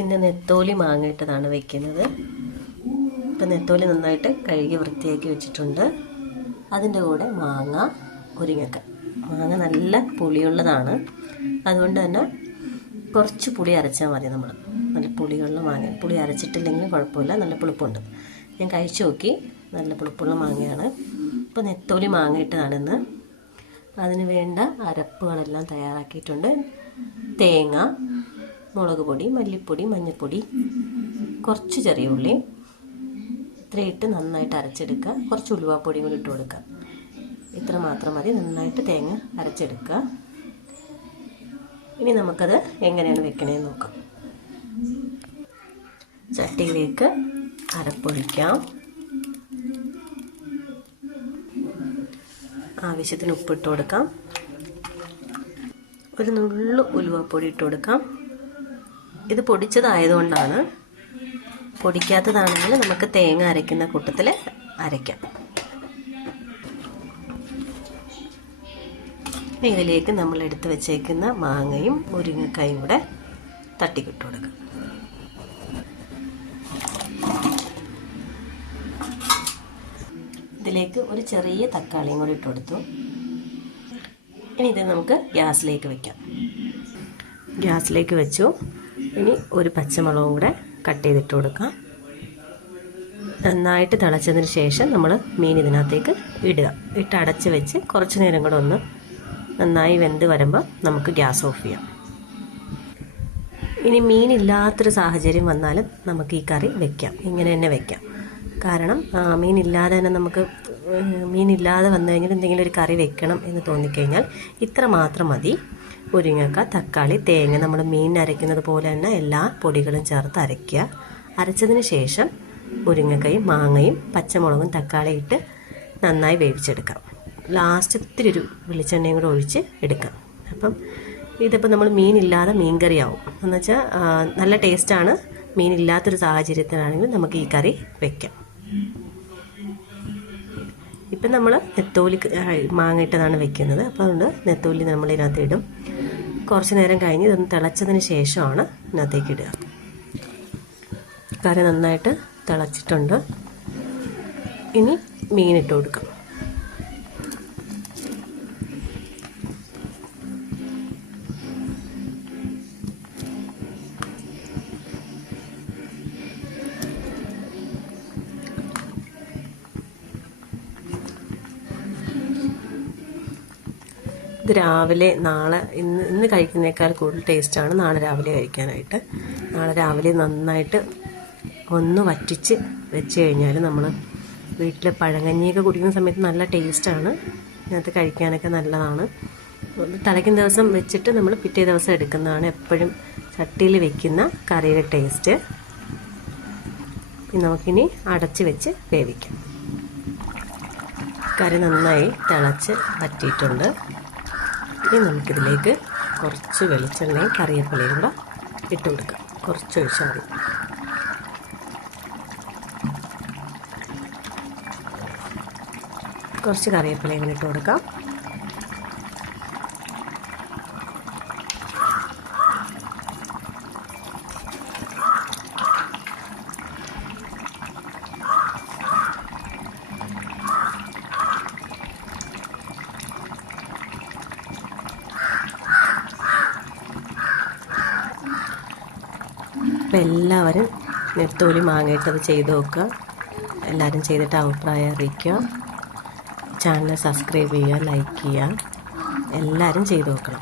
ഇന്ന് നെത്തോലി മാങ്ങയിട്ടതാണ് വെക്കുന്നത്. ഇപ്പം നെത്തോലി നന്നായിട്ട് കഴുകി വൃത്തിയാക്കി വെച്ചിട്ടുണ്ട്. അതിൻ്റെ കൂടെ മാങ്ങ, മുരിങ്ങക്ക. മാങ്ങ നല്ല പുളിയുള്ളതാണ്, അതുകൊണ്ട് തന്നെ കുറച്ച് പുളി അരച്ചാൽ മതി. നമ്മൾ നല്ല പുളിയുള്ള മാങ്ങ, പുളി അരച്ചിട്ടില്ലെങ്കിലും കുഴപ്പമില്ല, നല്ല പുളിപ്പുണ്ട്. ഞാൻ കഴിച്ചു നോക്കി, നല്ല പുളിപ്പുള്ള മാങ്ങയാണ്. ഇപ്പോൾ നെത്തോലി മാങ്ങയിട്ടതാണെന്ന്. അതിന് വേണ്ട അരപ്പുകളെല്ലാം തയ്യാറാക്കിയിട്ടുണ്ട്. തേങ്ങ, മുളക് പൊടി, മല്ലിപ്പൊടി, മഞ്ഞൾപ്പൊടി, കുറച്ച് ചെറിയ ഉള്ളി, ഇത്രയിട്ട് നന്നായിട്ട് അരച്ചെടുക്കുക. കുറച്ച് ഉലുവാപ്പൊടി കൂടി ഇട്ട് കൊടുക്കുക. ഇത്ര മാത്രം മതി. നന്നായിട്ട് തേങ്ങ അരച്ചെടുക്കുക. ഇനി നമുക്കത് എങ്ങനെയാണ് വെക്കണേന്ന് നോക്കാം. ചട്ടിയിലേക്ക് അരപ്പൊഴിക്കാം. ആവശ്യത്തിന് ഉപ്പിട്ട് കൊടുക്കാം. ഒരു നുള്ളു ഉലുവാപ്പൊടി ഇട്ട് കൊടുക്കാം. ഇത് പൊടിച്ചതായതുകൊണ്ടാണ്. പൊടിക്കാത്തതാണെങ്കിൽ നമുക്ക് തേങ്ങ അരയ്ക്കുന്ന കൂട്ടത്തിൽ അരയ്ക്കാം. ഇതിലേക്ക് നമ്മൾ എടുത്ത് വെച്ചേക്കുന്ന മാങ്ങയും മുരിങ്ങക്കായും കൂടെ തട്ടിക്കിട്ട് കൊടുക്കാം. ഇതിലേക്ക് ഒരു ചെറിയ തക്കാളിയും കൂടി ഇട്ട് കൊടുത്തു. ഇനി ഇത് നമുക്ക് ഗ്യാസിലേക്ക് വെക്കാം. ഗ്യാസിലേക്ക് വെച്ചു. ഇനി ഒരു പച്ചമുളകും കൂടെ കട്ട് ചെയ്തിട്ട് കൊടുക്കാം. നന്നായിട്ട് തിളച്ചതിന് ശേഷം നമ്മൾ മീൻ ഇതിനകത്തേക്ക് ഇടുക. ഇട്ട് അടച്ച് വെച്ച് കുറച്ച് നേരം കൂടെ ഒന്ന് നന്നായി വെന്ത് വരുമ്പോൾ നമുക്ക് ഗ്യാസ് ഓഫ് ചെയ്യാം. ഇനി മീനില്ലാത്തൊരു സാഹചര്യം വന്നാലും നമുക്ക് ഈ കറി വെക്കാം, ഇങ്ങനെ തന്നെ വെക്കാം. കാരണം മീനില്ലാതെ തന്നെ നമുക്ക് മീനില്ലാതെ വന്നു കഴിഞ്ഞാൽ എന്തെങ്കിലും ഒരു കറി വെക്കണം എന്ന് തോന്നിക്കഴിഞ്ഞാൽ ഇത്ര മാത്രം മതി. മുരിങ്ങക്ക, തക്കാളി, തേങ്ങ നമ്മൾ മീൻ അരയ്ക്കുന്നത് പോലെ തന്നെ എല്ലാ പൊടികളും ചേർത്ത് അരയ്ക്കുക. അരച്ചതിന് ശേഷം മുരിങ്ങക്കയും മാങ്ങയും പച്ചമുളകും തക്കാളിയും ഇട്ട് നന്നായി വേവിച്ചെടുക്കാം. ലാസ്റ്റ് ഇത്തിരി ഒരു വെളിച്ചെണ്ണയും കൂടെ ഒഴിച്ച് എടുക്കാം. അപ്പം ഇതിപ്പോൾ നമ്മൾ മീനില്ലാതെ മീൻ കറിയാവും. എന്നുവെച്ചാൽ നല്ല ടേസ്റ്റാണ്. മീനില്ലാത്തൊരു സാഹചര്യത്തിലാണെങ്കിൽ നമുക്ക് ഈ കറി വെക്കാം. ഇപ്പം നമ്മൾ നെത്തോലി മാങ്ങ ഇട്ടതാണ് വെക്കുന്നത്. അപ്പോൾ അതുകൊണ്ട് നെത്തോലി നമ്മൾ ഇതിനകത്ത് ഇടും. കുറച്ച് നേരം കഴിഞ്ഞ് ഇതൊന്ന് തിളച്ചതിന് ശേഷമാണ് ഇതിനകത്തേക്ക് ഇടുക. കറി നന്നായിട്ട് തിളച്ചിട്ടുണ്ട്. ഇനി മീനിട്ട് കൊടുക്കാം. ഇത് രാവിലെ നാളെ ഇന്ന് കഴിക്കുന്നേക്കാൾ കൂടുതൽ ടേസ്റ്റാണ് നാളെ രാവിലെ കഴിക്കാനായിട്ട്. നാളെ രാവിലെ നന്നായിട്ട് ഒന്ന് വറ്റിച്ച് വെച്ച് കഴിഞ്ഞാൽ നമ്മൾ വീട്ടിൽ പഴങ്കഞ്ഞിയൊക്കെ കുടിക്കുന്ന സമയത്ത് നല്ല ടേസ്റ്റാണ്. ഇതിനകത്ത് കഴിക്കാനൊക്കെ നല്ലതാണ്. തലേക്കുന്ന ദിവസം വെച്ചിട്ട് നമ്മൾ പിറ്റേ ദിവസം എടുക്കുന്നതാണ് എപ്പോഴും ചട്ടിയിൽ വെക്കുന്ന കറിയുടെ ടേസ്റ്റ്. നമുക്കിനി അടച്ച് വെച്ച് വേവിക്കാം. കറി നന്നായി തിളച്ച് വറ്റിയിട്ടുണ്ട്. ഇനി നമുക്കിതിലേക്ക് കുറച്ച് വെളിച്ചെണ്ണയും കറിവേപ്പിലയും കൂടെ ഇട്ട് കൊടുക്കാം. കുറച്ച് ഒഴിച്ചാൽ മതി. കുറച്ച് കറിവേപ്പിലയും കൂടെ ഇട്ട് കൊടുക്കാം. അപ്പോൾ എല്ലാവരും നെത്തോലി മാങ്ങയിട്ടത് ചെയ്ത് നോക്കുക. എല്ലാവരും ചെയ്തിട്ട് അഭിപ്രായം അറിയിക്കുക. ചാനൽ സബ്സ്ക്രൈബ് ചെയ്യുക, ലൈക്ക് ചെയ്യുക. എല്ലാവരും ചെയ്ത് നോക്കണം.